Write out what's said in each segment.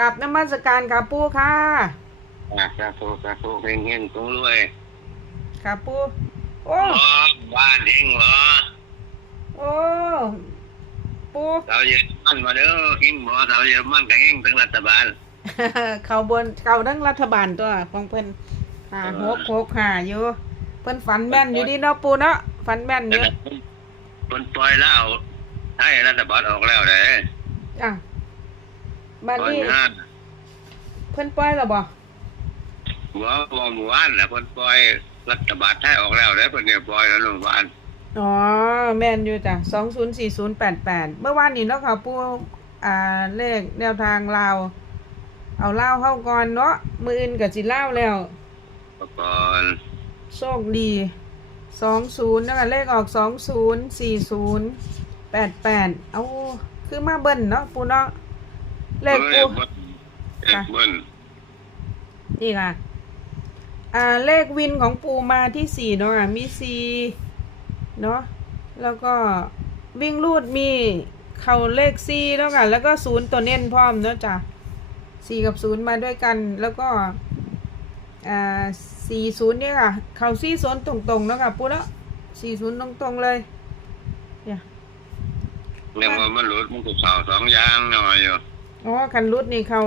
กับนมัสการค่ะปูค่ะอะสาธุสาธุเฮงเฮงตรงรวยค่ะปูโอ้อ๋อบ้านเฮงเหรอโอ้ปูสาวเยอรมันมาเด้อเฮงบ่สาวเยอรมันกับเฮงทั้งรัฐบาล เขาบนเขาทั้งรัฐบาลตัวของเพิ่นหาหกหกหาอยู่เพิ่นฝันแม่นอยู่ดีเนาะปูเนาะฝันแม่นอยู่คนปล่อยแล้วให้รัฐบาลออกแล้วเด้อะ บัดคนนี้ห้าเพิ่นปล่อยแล้วบ่หัววงหมู่บ้านน่ะคนปล่อยรัฐบาลให้ออกแล้วเด้เพิ่นเนี่ยปล่อยแล้วโรงพยาบาลอ๋อแม่นอยู่จ้ะสองศูนย์สี่ศูนย์แปดแปดเมื่อวานนี้เนาะค่ะปูอ่าเลขแนวทางลาวเอาลาวเข้าก่อนเนาะมืออื่นกับสิลาวแล้วก่อนโชคดีสองศูนย์นะคะเลขออกสองศูนย์สี่ศูนย์แปดแปดเอาคือมาเบิ้ลเนาะปูเนาะ เลขปูเบิ้ลเลขเบิ้ลนี่ค่ะ อ่า เลขวินของปูมาที่สี่เนาะค่ะมีสี่เนาะ แล้วก็วิ่งรูดมีเข่าเลขสี่เนาะค่ะแล้วก็ศูนย์ตัวเน้นพร้อมเนาะจ้ะสี่กับศูนย์มาด้วยกัน แล้วก็ อ่าสี่ศูนย์เนี่ยค่ะ เข่าสี่ศูนย์ตรงๆเนาะค่ะปูเนาะสี่ศูนย์ตรงๆเลย เนี่ยเนี่ยว่ามันหลุดมันก็สาวสองอย่างหน่อยอยู่ อ๋อคันรุดนี่เขา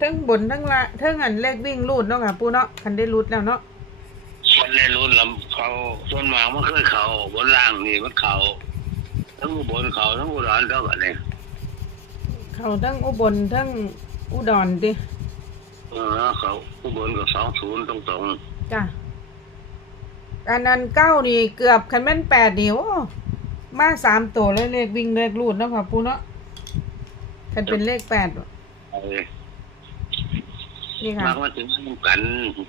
ทั้งบนทั้งละทั้งอันเลขวิ่งรูดเนาะค่ะปูเนาะคันได้รุดแล้วเนาะคนในรุ่นลำเขาส่วนมากมันเคยเขาบนล่างนี่มันเขาทั้งอุบนเขาทั้งอุดรเท่ากันเนี่ยเขาทั้งอุบลทั้งอุดรดิเออเขาอุบลกับสองศูนย์ตรงตรงจ้ะอันนั้นเก้านี่เกือบคันแม่นแปดนี่โอ้มาสามตัวเลยเลขวิ่งเลขรูดเนาะค่ะปูเนาะ คันเป็นเลขแปดๆไอ้นี่ค่ะบางวันถึงมันกัน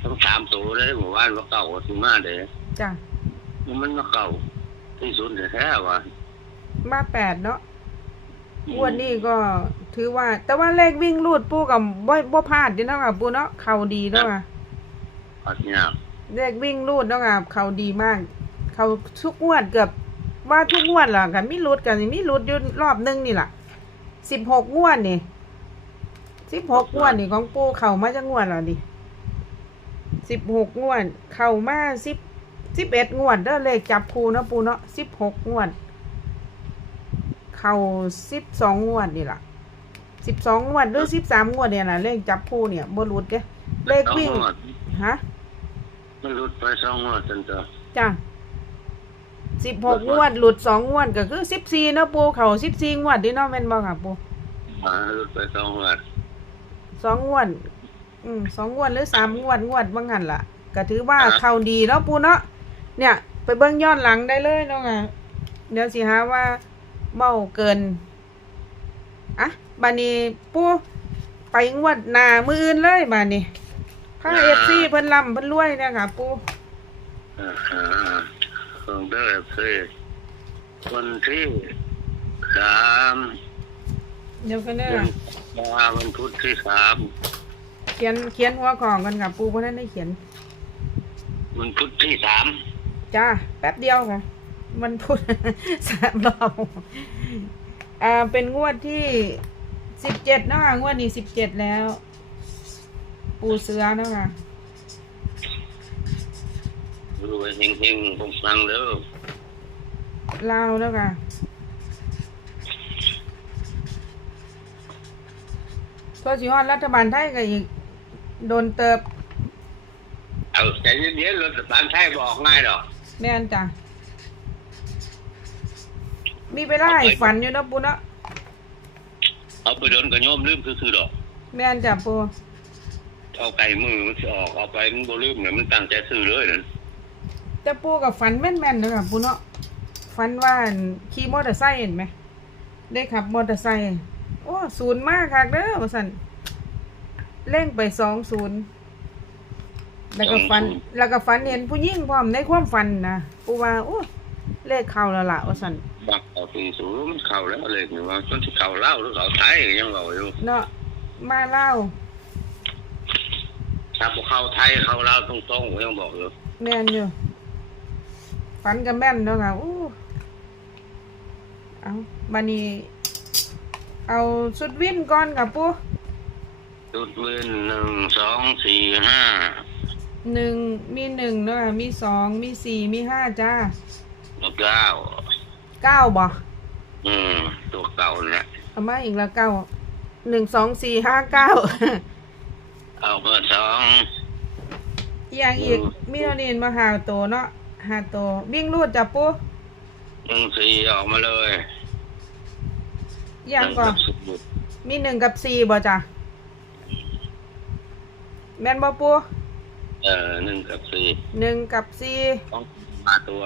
ต้องสามตัวเลยหมู่บ้านว่าเก่าถึงมาเลยจ้ะมันมาเก่าที่สุดแท้ๆว่ะมาแปดเนาะงวันนี้ก็ถือว่า แต่ว่าเลขวิ่งรูดปูกับบ่บ่พลาดเดิเนาะค่ะปูเนาะเขาดีเนาะค่ะอัดเนี่ยากเลขวิ่งรูดเนาะค่ะเขาดีมาก เขาทุกงวดเกือบว่าทุกงวดล่ะกันมีรุดกันมีรุดอยู่รอบหนึงนี่ล่ะ สิบหกงวดนี่สิบหกงวดนี่ของปูเขามาจะงวดแล้วดิสิบหกงวด เข้ามาสิบสิบเอ็ดงวดเด้อเลขจับคูเนาะปูเนาะสิบหกงวด เข้าสิบสองงวดนี่ล่ะสิบสองงวดหรือสิบสามงวดเนี่ยนะเลขจับคูเนี่ยบรุดแกเลขวิ่งสองวดฮะมันหลุดไปสองงวดจนตัวจ้ะ สิบหกงวด หลุดสองงวดก็คือสิบสี่เนาะปูเขาสิบสี่งวดดิเนาะแม่นบ่ค่ะปูอ่าหลุดไปสองงวดสองงวด อืมสองงวดหรือสามงวดงวดบางหันล่ะก็ถือว่าเขาดีเนาะปูเนาะเนี่ย ไปเบิ่งย้อนหลังได้เลยเนาะค่ะเดี๋ยวสิหาว่าเมาเกินอะบานี้ปูไปงวดหน้ามืออื่นเลยบานี้พาเอฟซีเพิ่นลำเพิ่นรวยเนะค่ะปูอ่า ฮะคงได้คือวันที่สามเดี๋ยวกันเด้เดืออนตุลาวันพุธที่สามเขียนเขียนหัวของกันค่ะปูเพราะนั้นได้เขียนวันพุธที่สามจ้าแป๊บเดียวค่ะมันพูดสามรอบอ่าเป็นงวดที่สิบเจ็ดนะคะงวดนี้สิบเจ็ดแล้ว ปูเสือนะคะ ดูไปเฮงๆผมฟังแล้วลาวแล้วค่ะตัวสิฮอดรัฐบาลไทยก็อีกโดนเติบ เอาใจเย็นๆรัฐบาลไทยบอกง่ายหรอกแม่นจ้ะมีไปได้ฝันอยู่เนาะปูเนาะเอาไปโดนกระโยมลืมคือๆดอก แม่นจ้ะปูเอาไก่มือมันสิออกเอาไปมันบ่ลืมเนี่ยมันตั้งใจซื้อเลยนั่น แต่ปูกับฝันแม่นๆเนาะค่ะปูเนาะฝันว่าขี่มอเตอร์ไซค์เห็นไหม ได้ขับมอเตอร์ไซค์โอ้ศูนย์มากคักเด้อว่าสันเร่งไปสองศูนย์แล้วก็ฝัน แล้วก็ฝันเห็นผู้หญิงพร้อมในความฝันนะปูว่าโอ้เลขเข้าแล้วล่ะว่าสันบักเอาปีสูงมันเข้าแล้วเลยนี่ว่าจนที่เข้าเล่าวหรือเข้าไทยยังบอกอยู่เนาะมาเล่าถ้าบ่เข้าไทยเข้าเล่าวตรงๆยังบอกอยู่แม่นอยู่ ฝันกับแม่นเนาะค่ะโอ้เอาบันนี้เอาสุดวินก่อนกับปูจุดเว้นหนึ่งสองสี่ห้าหนึ่งมีหนึ่งเนาะค่ะมีสองมีสี่มีห้าจ้าแล้วเก้าเก้าบ่อืมตัวเก่าเนี่ยเอามาอีกแล้วเก้าหนึ่งสองสี่ห้าเก้าเอาเบอร์สองอีกอย่างอีกมีเท่านี้มาหาตัวเนาะ หาตัววิ่งรูดจับปูหนึ่งสี่ออกมาเลยอีกอย่างก่อนหนึ่งบสิบมีหนึ่งกับสี่บ่จ้ะแม่นบ่ปูเออหนึ่งกับสี่หนึ่งกับสี่ต้องมาตัว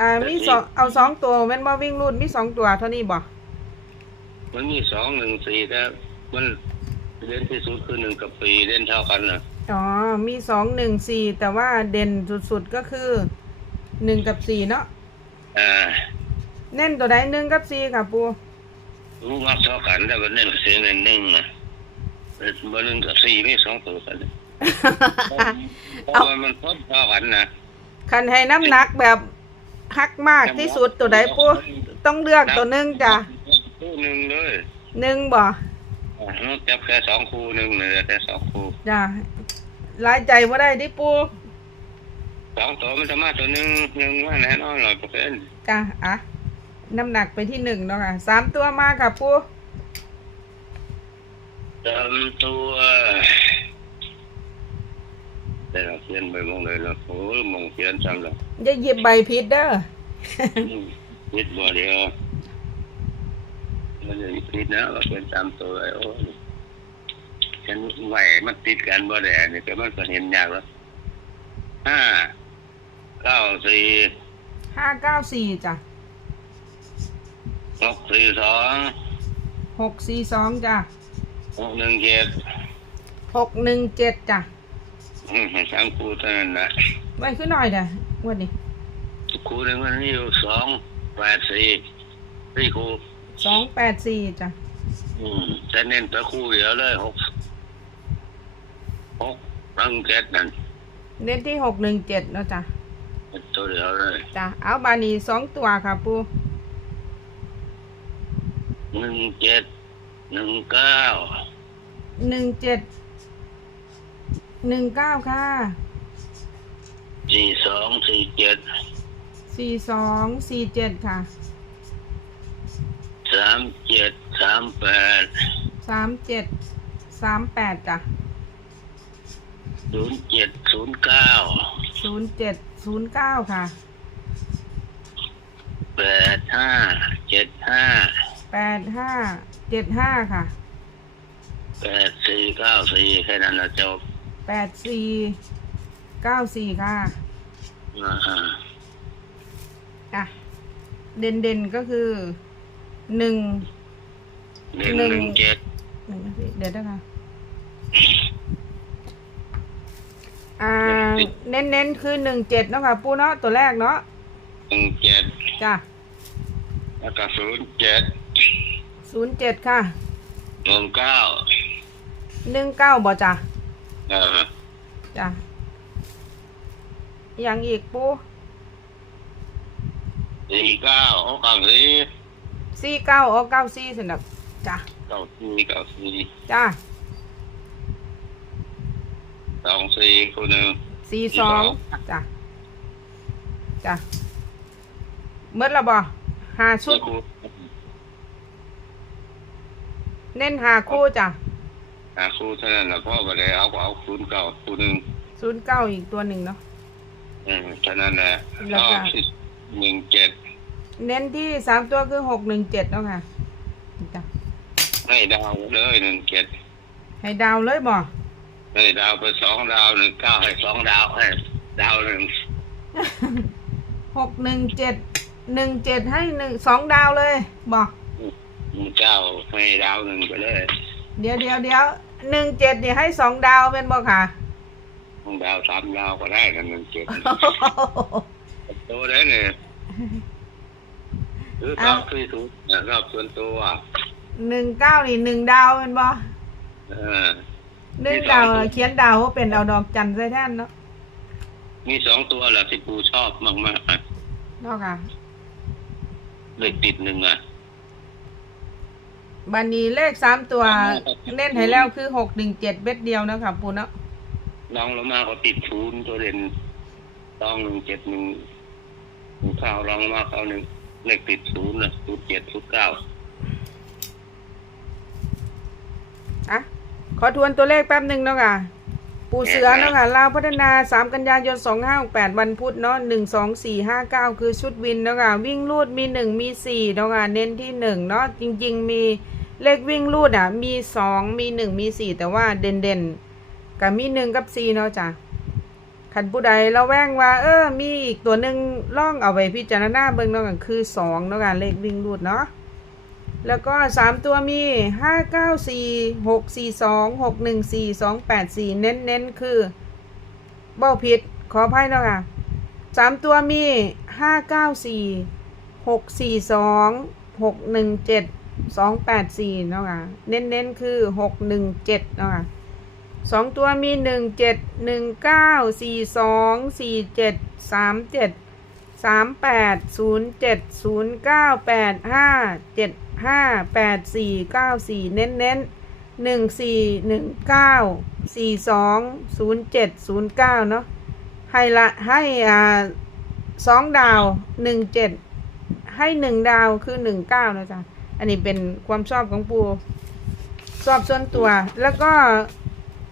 อ่ามีสองเอาสองตัวแม่นบ่วิ่งรูดมีสองตัวเท่านี้บ่มันมีสองหนึ่งสี่แต่มันเด่นที่สุดคือหนึ่งกับสี่เด่นเท่ากันนะ อ๋อ มีสองหนึ่งสี่แต่ว่าเด่นสุดๆก็คือหนึ่งกับสี่เนาะอ่าเน้นตัวใดหนึ่งกับสี่ค่ะปูรู้มักเท่ากันแต่ว่าเน้นเสียงเน้นหนึ่งอะเบอร์หนึ่งกับสี่ไม่สองตัวกันนะเพราะเอาว่ามันพบเท่ากันนะคันให้น้ำหนักแบบฮักมากที่สุดตัวใดปูต้องเลือกตัวหนึ่งจ้ะคู่หนึ่งเลยหนึ่งบ่อ่าจับแค่สองคู่หนึ่งเหลือแต่สองคู่จ้ะ หลายใจว่าได้ดิปูสองตัวมันจะมาตัวหนึ่งหนึ่งว่าแน่นอนร้อยเปอร์เซ็นต์จ้ะอะน้ำหนักไปที่หนึ่งเนาะค่ะสามตัวมาค่ะปูจำตัวแต่เราเขียนไปมองเลยนะโอ้ยมองเขียนซ้ำแล้วอย่าหยิบใบพิษเด้อนิดบ่เดียวมันจะผิดนะว่าเป็นตามตัวไอ้โอ้ย ฉันไหวมันติดกันบ่ได้นี่ก็มันก็เห็นยากแล้วห้าเก้าสี่ห้าเก้าสี่จ้ะหกสี่สองหกสี่สองจ้ะหกหนึ่งเจ็ดหกหนึ่งเจ็ดจ้ะอืมสามคู่เท่านั้นนะไว้ขึ้นหน่อยจ้ะงวันนี้คู่หนึ่งมันมีอยู่สองแปดสี่สี่คู่สองแปดสี่จ้ะอืมจะเน้นแต่คู่เดียวเลยหก หกหนึ่งเจ็ดนั่นเน้นที่หกหนึ่งเจ็ดเนาะจ้ะเป็นตัวเดียวเลยจ้ะเอาบานีสองตัวค่ะปูหนึ่งเจ็ดหนึ่งเก้าหนึ่งเจ็ดหนึ่งเก้าค่ะสี่สองสี่เจ็ดสี่สองสี่เจ็ดค่ะสามเจ็ดสามแปดสามเจ็ดสามแปดจ้ะ ศูนย์เจ็ดศูนย์เก้าศูนย์เจ็ดศูนย์เก้าค่ะแปดห้าเจ็ดห้าแปดห้าเจ็ดห้าค่ะแปดสี่เก้าสี่แค่นั้นนะจบแปดสี่เก้าสี่ค่ะอ่าฮะอะเด่นเด่นๆก็คือหนึ่งหนึ่งหนึ่งหนึ่งเจ็ดหนึ่งนาทีเดี๋ยวนะคะ อ่า เน้นเน้นๆคือหนึ่งเจ็ดเนาะค่ะ ปูเนาะตัวแรกเนาะหนึ่งเจ็ดจ้ะแล้วก็ศูนย์เจ็ดศูนย์เจ็ดค่ะหนึ่งเก้าหนึ่งเก้าบ่จ้ะเออจ้ะอย่างอีกปูสี่เก้าหกเก้าสี่สี่เก้าออกเก้าสี่สนับจ้ะเก้าสี่เก้าสี่จ้ะ สองสี่คู่หนึ่งสี่สี่สองสองจ้ะจ้ะเมื่อละบ่หาชุดคู่เน้นหาคู่จ้ะหาคู่เท่านั้นแล้วพ่อก็เลยเอาเอาคูณเก่าคู่หนึ่งศูนย์เก้าอีกตัวหนึ่งเนาะอืมเท่านั้นแหละแล้วก็ก็หนึ่งเจ็ดเน้นที่สามตัวคือหกหนึ่งเจ็ดเนาะค่ะจ้ะให้ดาวเลยหนึ่งเจ็ดให้ดาวเลยบ่ ให้ดาวไปสองดาวหนึ่งเก้าให้สองดาวให้ดาวหนึ่งหกหนึ่งเจ็ดหนึ่งเจ็ดให้หนึ่งสองดาวเลยบ่หนึ่งเก้าให้ดาวหนึ่งไปเลย เดี๋ยวเดี๋ยวเดี๋ยวหนึ่งเจ็ดนี่ให้สองดาวเป็นบ่ค่ะสองดาวสามดาวก็ได้กันหนึ่งเจ็ดตัวได้เนี่ยหรือเอารอบที่สุดนะรอบส่วนตัวหนึ่งเก้านี่หนึ่งดาวเป็นบ่เออห นึ่งดาวเขียนดาวว่าเป็นดาวดอกจันทร์ใส่แท่นเนาะมีสองตัวแหละที่ปูชอบมากๆอะเนาะค่ะเลขติดหนึ่งอะบันนี้เลขสามตัวเน้นให้แล้วคือหกหนึ่งเจ็ดเบ็ดเดียวนะคะปูเนาะลองลงมาก็ติดศูนย์ตัวเด่นตองหนึ่งเจ็ดหนึ่งหนึ่งข้าวลองลงมาเขาหนึ่งเลขติดศูนย์นะศูนย์เจ็ดศูนย์เก้า อะ ขอทวนตัวเลขแป๊บหนึ่งเนาะค่ะ ปูเสือเนาะค่ะลาวพัฒนาสามกันยายนสองห้าแปดวันพุธเนาะหนึ่งสองสี่ห้าเก้าคือชุดวินเนาะค่ะ วิ่งลูดมีหนึ่งมีสี่เนาะค่ะ เน้นที่หนึ่งเนาะ จริง ๆ มีเลขวิ่งลูดอะ มีสองมีหนึ่งมีสี่แต่ว่าเด่นเด่นๆกับมีหนึ่งกับสี่เนาะจ้ะขันผู้ใดเราแว่งว่า เออ มีอีกตัวหนึ่งล่องเอาไปพิจารณาเบิ่งเนาะค่ะคือสองเนาะค่ะเลขวิ่งลูดเนาะ แล้วก็สามตัวมีห้าเก้าสี่หกสี่สองหกหนึ่งสี่สองแปดสี่เน้นเน้นคือเบ้าผิด ขออภัยนะค่ะสามตัวมีห้าเก้าสี่หกสี่สองหกหนึ่งเจ็ดสองแปดสี่เนาะค่ะเน้นเน้นๆคือหกหนึ่งเจ็ดเนาะค่ะสองตัวมีหนึ่งเจ็ดหนึ่งเก้า สี่สองสี่เจ็ดสามเจ็ดสามแปดศูนย์เจ็ดศูนย์เก้าแปดห้าเจ็ดห้าแปดสี่เก้าสี่เน้นเน้นหนึ่งสี่หนึ่งเก้าสี่สองศูนย์เจ็ดศูนย์เก้าเนาะให้ละให้อ่าสองดาวหนึ่งเจ็ดให้หนึ่งดาวคือหนึ่งเก้านะจ๊ะอันนี้เป็นความชอบของปูชอบส่วนตัว แล้วก็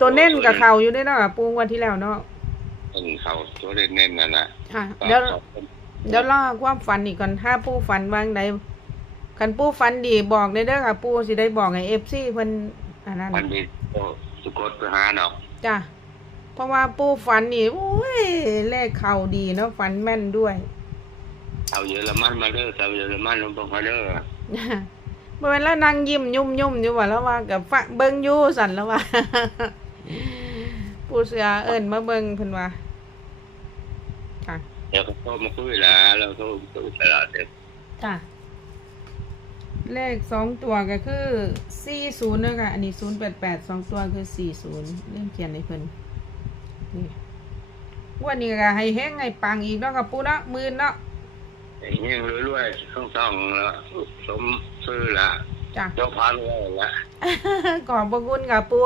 ตัวเน้นกับเขาอยู่ด้วยเนาะปูงวันที่แล้วเนาะเป็นเขาตัวเด่นเน้นนั่นแหละค่ะเดี๋ยว เดี๋ยวรอความฝันอีกก่อนถ้าปู้ฝันวางใดคันปู้ฝันดีบอกได้เด้อค่ะปูสิได้บอกให้เอฟซีเพิ่นอันนั้นมันดีโอ้สุกดไปหาดอกจ้ะเพราะว่าปู้ฝันนี่โอ้ยเลขเข้าดีเนาะฝันแม่นด้วยเอาเยอรมันมาเด้อเอาเยอรมันลงมาเด้อเมื่อเวลานั่งยิ้มยุ่มยุ่มอยู่ว่าแล้วว่ากับฟังเบิ่งอยู่สั่นแล้วว่าปูเสือเอิ้นมาเบิ่งเพิ่นว่าค่ะ เดี๋ยวก็โทรมาคุยละเราโทรคุยตลอดเด็กจ้ะเลขสองตัวก็คือสี่ศูนย์นะคะอันนี้ศูนย์แปดแปดสองตัวคือสี่ศูนย์เริ่มเขียนในเพิ่นนี่วันนี้ก็ให้แห้งให้ปังอีกเนาะกับปูเนาะหมื่นเนาะอย่างเงี้ยรวยๆต้องต้องแล้วสมซื้อละจ้ะเจ้าพันไว้ละขอบพระคุณค่ะปู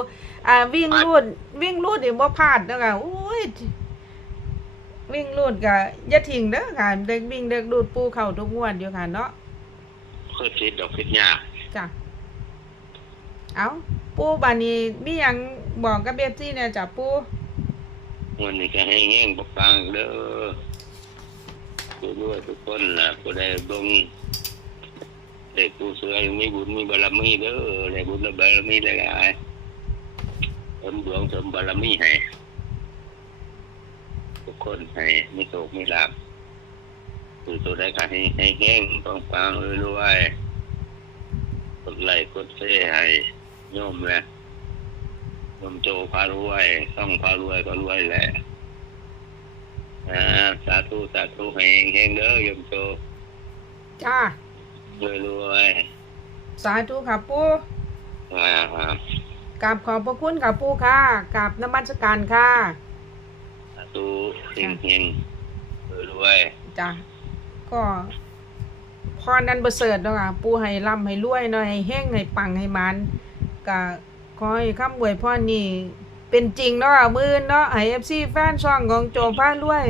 อ่าวิ่งรูดวิ่งรูดเดี๋ยวบ่พลาดเนาะค่ะโอ้ย วิ่งรูดก็อย่าทิ้งเด้อค่ะ เด็กวิ่งเด็กรูดปูเข้าทุกงวดอยู่ค่ะเนาะคือคิดดอกคิดยากจ้ะเอาปูบานนี้มีหยังบอกกับเบบซี่เนี่ยจ้ะปูวันนี้ก็ให้แห้งปกปังเด้อรวยๆทุกคนล่ะผู้ใดเบิ่งเด็กผู้เสือมีบุญมีบารมีเด้อได้บุญและบารมีหลายๆเสริมดวงเสริมบารมีให้ ทุกคนให้มีโชคมีลาภคือตัวใดก็ให้ให้แห้งปังปังๆรวยๆกดไลค์กดแชร์ให้โยมแหละโยมโจพารวยต้องพารวยก็รวยแหละอ่าสาธุสาธุให้แห้งๆเด้อโยมโจจ้ารวยรวยสาธุค่ะปูๆอ่าอ่ากราบขอบพระคุณค่ะปูค่ะกราบนมัสการค่ะสา ธุเฮงเฮงรวยรวยจ้ะก็พรนันประเสริฐเนาะค่ะปูให้ร่ำให้รวยเนาะให้เฮงให้ปังให้มันก็ขอให้คำอวยพรนี่เป็นจริงเนาะค่ะมือเนาะให้ FC แฟนช่องของโจพารวย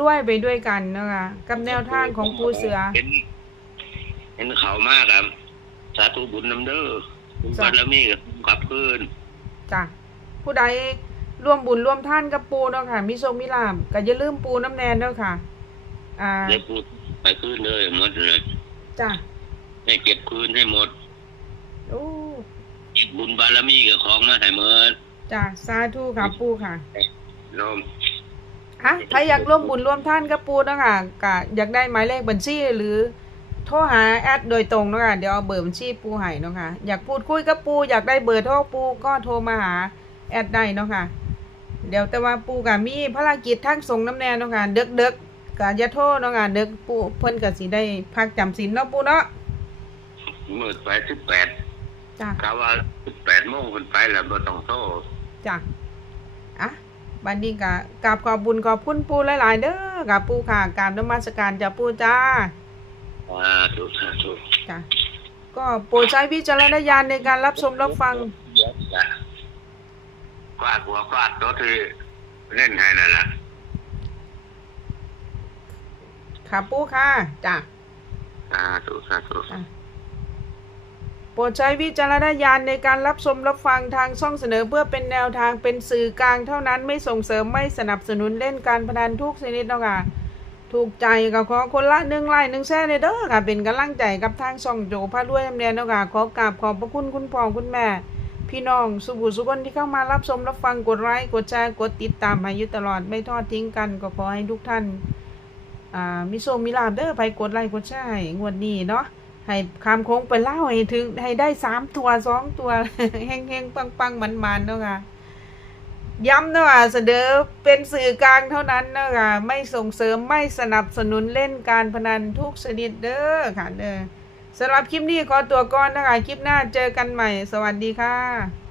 รวยไปด้วยกันเนาะค่ะกับแนวทางของปูเสือ เห็นเห็นเขามากครับสาธุบุญนำเด้อบุญบารมีกับกลับคืนจ้ะผู้ใด ร่วมบุญร่วมท่านกับปูเนาะค่ะมีโชคมีลาภก็อย่าลืมปูน้ำแนนเนาะค่ะ อ่าได้พูดไปคืนเลยหมดเลยจ้ะให้เก็บคืนให้หมดโอ้เก็บบุญบารมีกับของมาให้หมดจ้ะสาธุค่ะปูค่ะโน้มอะถ้าอยากร่วมบุญร่วมท่านกับปูเนาะคะก็อยากได้หมายเลขบัญชีหรือโทรหาแอดโดยตรงเนาะคะเดี๋ยวเอาเบอร์บัญชีปูให้เนาะค่ะอยากพูดคุยกับปูอยากได้เบอร์โทรปูก็โทรมาหาแอดได้เนาะค่ะ เดี๋ยวแต่ว่าปูกับมีภารกิจทั้งส่งน้ำแน่เนาะค่ะเด็กเด็กๆก็อย่าโทษเนาะค่ะเด็กปูเพิ่นก็สิได้พักจำศีลเนาะปูเนาะมืดไปสิบแปดจ้ะกาว่าสิบแปดโมงขึ้นไปแล้วบ่ต้องโทษจ้ะอะบันนี้ก็กราบขอบบุญขอบคุณปูหลายๆเด้อกับปูค่ะกราบนมัสการจ้ะปูจ้าอ่าถูกถูกจ้ะก็โปรดใช้วิจารณญาณในการรับชมรับฟังเดี๋ยวจะฟาดหัวฟาดตัวที่เล่นให้นั่นแหละค่ะปูค่ะจ้ะสาธุสาธุโปรดใช้วิจารณญาณในการรับชมรับฟังทางช่องเสนอเพื่อเป็นแนวทางเป็นสื่อกลางเท่านั้นไม่ส่งเสริมไม่สนับสนุนเล่นการพนันทุกชนิดเนาะค่ะถูกใจก็ขอคนละหนึ่งไลค์หนึ่งแช่ในเด้อค่ะเป็นกำลังใจกับทางช่องโจพาด้วยน้ำแดงเนาะค่ะขอกราบขอบพระคุณคุณพ่อคุณแม่ พี่น้องสุบุสุคนที่เข้ามารับชมรับฟังกดไลค์กดแชร์กดติดตามมาอยู่ตลอดไม่ทอดทิ้งกัน ก็ขอให้ทุกท่านมิโซมิลาบเด้อไปกดไลค์กดแชร์งวดนี้เนาะให้คำโค้งไปเล่าให้ถึงให้ได้สามตัวสองตัวแห้งแห้งปังปังมันมันๆเนาะค่ะย้ำเนาะค่ะเสนอเป็นสื่อกลางเท่านั้นเนาะค่ะไม่ส่งเสริมไม่สนับสนุนเล่นการพนันทุกชนิดเด้อค่ะเด้อ สำหรับคลิปนี้ขอตัวก่อนนะคะ คลิปหน้าเจอกันใหม่ สวัสดีค่ะ